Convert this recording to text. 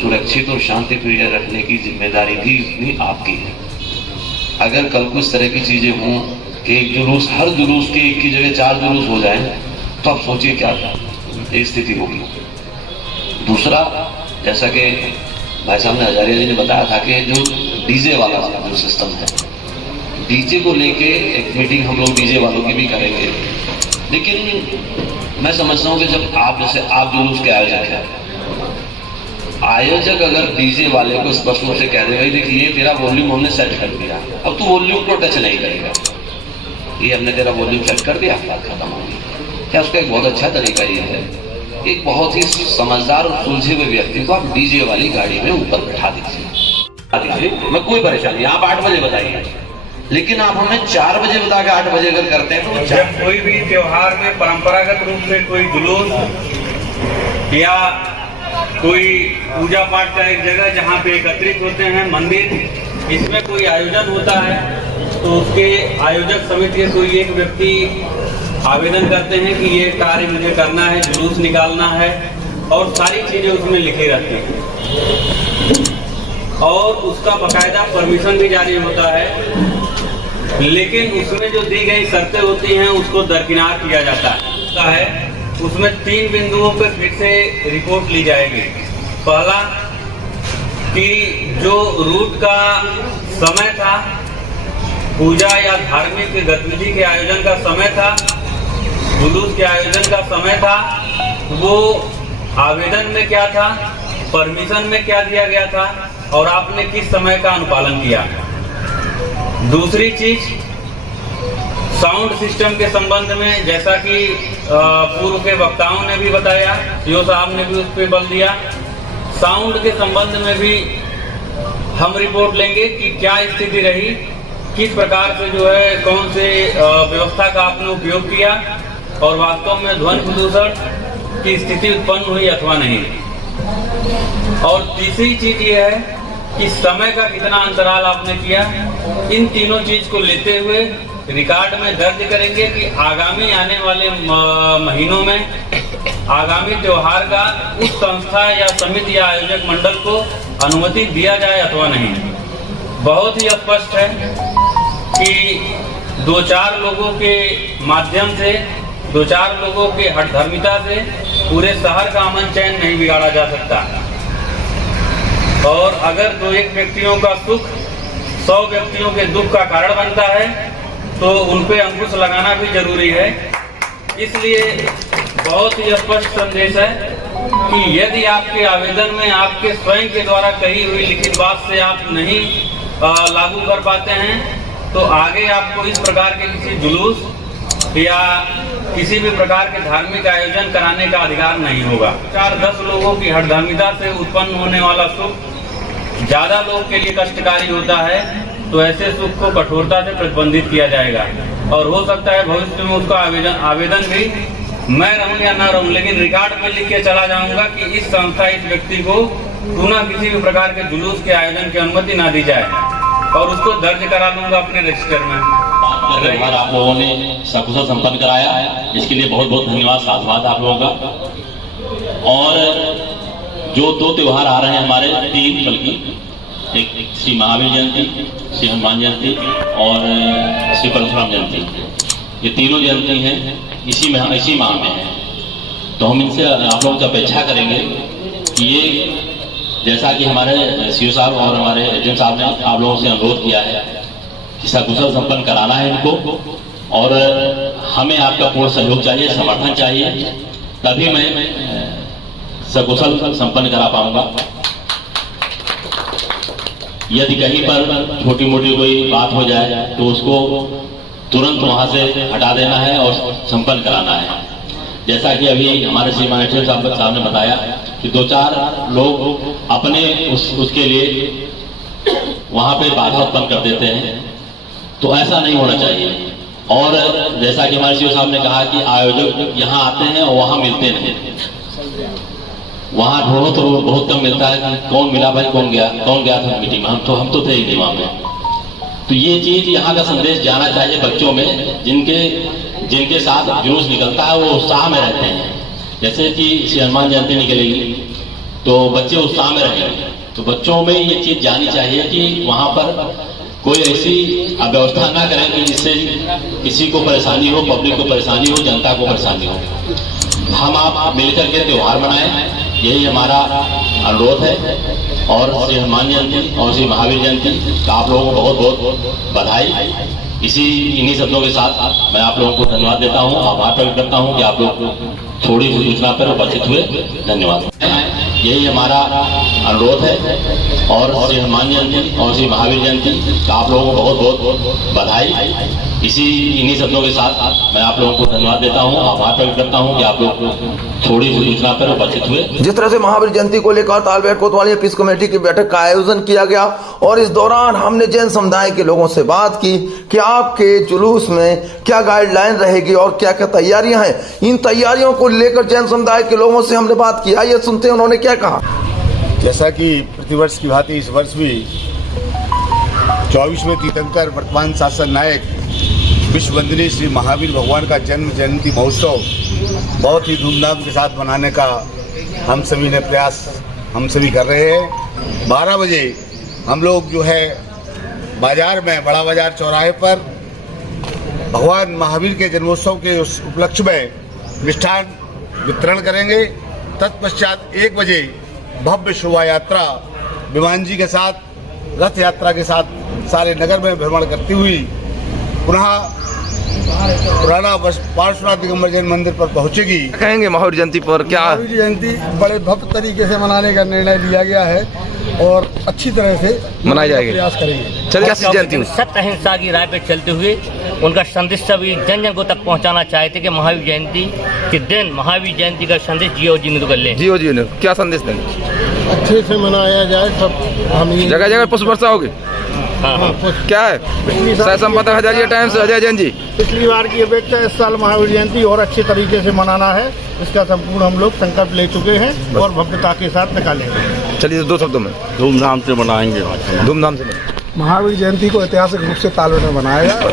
सुरक्षित और शांति प्रिय रखने की जिम्मेदारी भी इतनी आपकी है। अगर कल को इस तरह की चीजें हों कि एक जुलूस, हर जुलूस के एक की जगह 4 जुलूस हो जाएं, तो आप सोचिए क्या स्थिति होगी। दूसरा, जैसा कि भाई साहब ने हजारिया जी ने बताया था कि जो डीजे वाला जो सिस्टम है, डीजे को लेके एक मीटिंग हम लोग डीजे वालों की भी करेंगे। लेकिन मैं समझता हूँ कि जब आप जैसे आप जुलूस के आयोजक हैं, आयोजक अगर डीजे वाले को स्पष्ट रूप से कह दे भाई देखिए तेरा वॉल्यूम हमने सेट कर दिया, अब तू वॉल्यूम को टच नहीं करेगा, ये हमने तेरा वॉल्यूम सेट कर दिया, बात खत्म होगी। क्या उसका एक बहुत अच्छा तरीका ये है, एक बहुत ही समझदार और सुलझे हुए व्यक्ति को आप डीजे वाली गाड़ी में ऊपर बैठा दीजिए, मैं कोई परेशानी, आप 8 बजे बताइए, लेकिन आप हमें 4 बजे बता के 8 बजे अगर करते हैं तो जब कोई भी त्योहार में परंपरागत रूप से कोई जुलूस या कोई पूजा पाठ का एक जगह जहाँ पे एकत्रित होते हैं, मंदिर, इसमें कोई आयोजन होता है, तो उसके आयोजक समिति के कोई एक व्यक्ति आवेदन करते हैं कि ये कार्य मुझे करना है, जुलूस निकालना है, और सारी चीजें उसमें लिखी रहती हैं और उसका बकायदा परमिशन भी जारी होता है। लेकिन उसमें जो दी गई शर्तें होती हैं उसको दरकिनार किया जाता है। उसमें 3 बिंदुओं पर फिर से रिपोर्ट ली जाएगी। पहला कि जो रूट का समय था, पूजा या धार्मिक गतिविधि के आयोजन का समय था, जुलूस के आयोजन का समय था, वो आवेदन में क्या था, परमिशन में क्या दिया गया था और आपने किस समय का अनुपालन किया। दूसरी चीज, साउंड सिस्टम के संबंध में, जैसा कि पूर्व के वक्ताओं ने भी बताया, सीओ साहब ने भी उस पर बल दिया, साउंड के संबंध में भी हम रिपोर्ट लेंगे कि क्या स्थिति रही, किस प्रकार से जो है कौन से व्यवस्था का आपने उपयोग किया और वास्तव में ध्वनि प्रदूषण की स्थिति उत्पन्न हुई अथवा नहीं। और तीसरी चीज ये है कि समय का कितना अंतराल आपने किया। इन तीनों चीज को लेते हुए रिकॉर्ड में दर्ज करेंगे कि आगामी आने वाले महीनों में आगामी त्योहार का उस संस्था या समिति या आयोजक मंडल को अनुमति दिया जाए अथवा नहीं। बहुत ही स्पष्ट है कि 2-4 लोगों के माध्यम से, 2-4 लोगों के हठधर्मिता से पूरे शहर का अमन चैन नहीं बिगाड़ा जा सकता। और अगर 2-1 व्यक्तियों का सुख 100 व्यक्तियों के दुख का कारण बनता है तो उन पे अंकुश लगाना भी जरूरी है। इसलिए बहुत ही स्पष्ट संदेश है कि यदि आपके आवेदन में आपके स्वयं के द्वारा कही हुई लिखित बात से आप नहीं लागू कर पाते हैं तो आगे आपको इस प्रकार के किसी जुलूस या किसी भी प्रकार के धार्मिक आयोजन कराने का अधिकार नहीं होगा। 4-10 लोगों की हठधर्मिता से उत्पन्न होने वाला सुख ज्यादा लोग के लिए कष्टकारी होता है, तो ऐसे सुख को कठोरता से प्रतिबंधित किया जाएगा। और हो सकता है भविष्य में उसका आवेदन भी मैं रहूं या ना रहूं, लेकिन रिकॉर्ड में लिख के चला जाऊंगा कि इस संस्था, इस व्यक्ति को पुनः किसी भी प्रकार के जुलूस के आयोजन की अनुमति ना दी जाए और उसको दर्ज करा दूंगा अपने रजिस्टर में। त्योहार आप लोगों ने सकुशल संपन्न कराया, इसके लिए बहुत बहुत धन्यवाद, साधुवाद आप लोगों का। और जो 2 त्योहार आ रहे हैं हमारे, 3 बल्कि, एक श्री महावीर जयंती, श्री हनुमान जयंती और श्री परशुराम जयंती, ये तीनों जयंती हैं इसी माह में है। तो हम इनसे आप लोगों से अपेक्षा करेंगे कि ये, जैसा कि हमारे सीओ साहब और हमारे एजेंट साहब ने आप लोगों से अनुरोध किया है कि सकुशल संपन्न कराना है इनको, और हमें आपका पूर्ण सहयोग चाहिए, समर्थन चाहिए, तभी मैं सकुशल संपन्न करा पाऊंगा। यदि कहीं पर छोटी मोटी कोई बात हो जाए तो उसको तुरंत वहां से हटा देना है और संपन्न कराना है। जैसा कि अभी हमारे श्रीमान एजेंट साहब ने बताया कि 2-4 लोग अपने उसके लिए वहां पे बाधा उत्पन्न कर देते हैं, तो ऐसा नहीं होना चाहिए। और जैसा कि हमारे सीओ साहब ने कहा कि आयोजक यहाँ आते हैं और वहाँ मिलते नहीं, वहाँ ढूंढो तो बहुत कम मिलता है कि कौन मिला भाई, कौन गया था मीटिंग में, हम तो थे ही नहीं वहाँ पे। तो ये चीज यहाँ का संदेश जाना चाहिए बच्चों में, जिनके साथ जुलूस निकलता है वो उत्साह में रहते हैं। जैसे कि श्री हनुमान जयंती निकलेगी तो बच्चे उत्साह में रहेंगे। तो बच्चों में ये चीज जानी चाहिए कि वहां पर कोई ऐसी अव्यवस्था ना करें कि जिससे किसी को परेशानी हो, पब्लिक को परेशानी हो, जनता को परेशानी हो। हम आप मिलकर के त्योहार मनाएं, यही हमारा अनुरोध है। और श्री हनुमान जयंती और श्री महावीर जयंती का आप लोगों को बहुत बहुत बधाई। इन्हीं शब्दों के साथ मैं आप लोगों को धन्यवाद देता हूँ, आभार प्रकट करता हूँ कि आप लोग थोड़ी सी सूचना पर उपस्थित हुए। धन्यवाद। यही हमारा अनुरोध है। और श्री हनुमान जयंती और श्री महावीर जयंती का आप लोगों को बहुत बहुत बधाई। इन्हीं शब्दों के साथ मैं आप लोगों को धन्यवाद देता हूँ, आभार प्रकट करता हूँ कि आप लोग थोड़ी सी सूचना पर उपस्थित हुए। जिस तरह से महावीर जयंती को लेकर तालबेहट कोतवाली पीस कमेटी की बैठक का आयोजन किया गया और इस दौरान हमने जैन समुदाय के लोगों से बात की कि आपके जुलूस में क्या गाइडलाइन रहेगी और क्या क्या तैयारियां हैं। इन तैयारियों को लेकर जैन समुदाय के लोगों से हमने बात की। आइए सुनते हैं उन्होंने क्या कहा। जैसा कि प्रतिवर्ष की भांति इस वर्ष भी 24वें तीर्थंकर वर्तमान शासन नायक विश्व वंदनीय श्री महावीर भगवान का जन्म जयंती महोत्सव बहुत ही धूमधाम के साथ मनाने का हम सभी ने प्रयास कर रहे हैं। 12 बजे हम लोग जो है बाजार में, बड़ा बाजार चौराहे पर भगवान महावीर के जन्मोत्सव के उस उपलक्ष्य में मिष्ठान वितरण करेंगे। तत्पश्चात 1 बजे भव्य शोभा यात्रा विमान जी के साथ, रथ यात्रा के साथ सारे नगर में भ्रमण करती हुई पुनः पुराना पार्श्वनाथ दिगंबर जैन मंदिर पर पहुंचेगी। कहेंगे महावीर जयंती पर क्या? महावीर जयंती बड़े भव्य तरीके से मनाने का निर्णय लिया गया है और अच्छी तरह से मनाई जाएगी। प्रयास करेंगे। चलिए कैसी जयंती? सत्य अहिंसा की राह पे चलते हुए उनका संदेश सभी जन जन को तक पहुंचाना चाहते कि महावीर जयंती के दिन महावीर जयंती का संदेश जियो जी कर लें। जियो जी ने क्या संदेश देंगे? अच्छे से मनाया जाए। सब हम जगह जगह पुष्प वर्षा होगी। हाँ। क्या है सह संपदा हजारिया टाइम्स अजय जैन जी। पिछली बार की अपेक्षा इस साल महावीर जयंती और अच्छे तरीके से मनाना है, इसका संपूर्ण हम लोग संकल्प ले चुके हैं और भव्यता के साथ निकालेंगे। चलिए 2 शब्दों में धूमधाम से मनाएंगे। धूमधाम से महावीर जयंती को ऐतिहासिक रूप से तालबेहट में मनाया जाए।